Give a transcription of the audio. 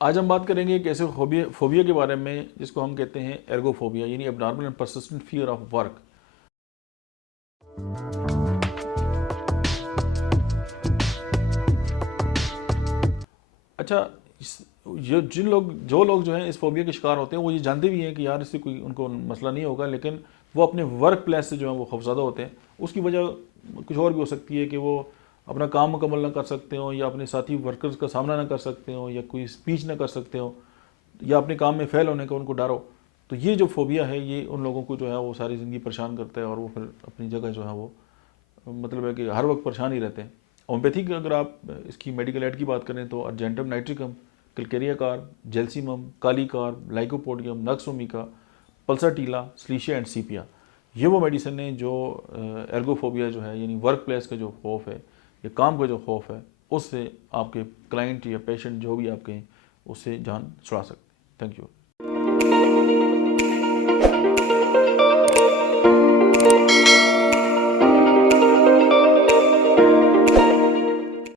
आज हम बात करेंगे एक ऐसे फोबिया के बारे में जिसको हम कहते हैं एर्गोफोबिया, यानी abnormal and persistent fear of work. अच्छा, जो लोग जो हैं इस फोबिया के शिकार होते हैं, वो ये जानते भी हैं कि यार इससे कोई उनको मसला नहीं होगा, लेकिन वो अपने वर्क प्लेस से जो है वो खौफज़दा होते हैं। उसकी वजह कुछ और भी हो सकती है कि वो अपना काम मुकम्मल ना कर सकते हो, या अपने साथी वर्कर्स का सामना ना कर सकते हो, या कोई स्पीच ना कर सकते हो, या अपने काम में फ़ेल होने का उनको डर हो। तो ये जो फ़ोबिया है, ये उन लोगों को जो है वो सारी ज़िंदगी परेशान करता है, और वो फिर अपनी जगह जो है वो मतलब है कि हर वक्त परेशान ही रहते हैं। होम्योपैथी की अगर आप इसकी मेडिकल एड की बात करें तो Argentum Nitricum, Calcarea Carb, Gelsemium, Kali Carb, Lycopodium, Nux Vomica, Pulsatilla, Silicea and Sepia, ये वो मेडिसिन है जो एर्गोफोबिया जो है, यानी वर्क प्लेस का जो खौफ है या काम का जो खौफ है, उससे आपके क्लाइंट या पेशेंट जो भी आपके हैं उससे जान छुड़ा सकते हैं। Thank you.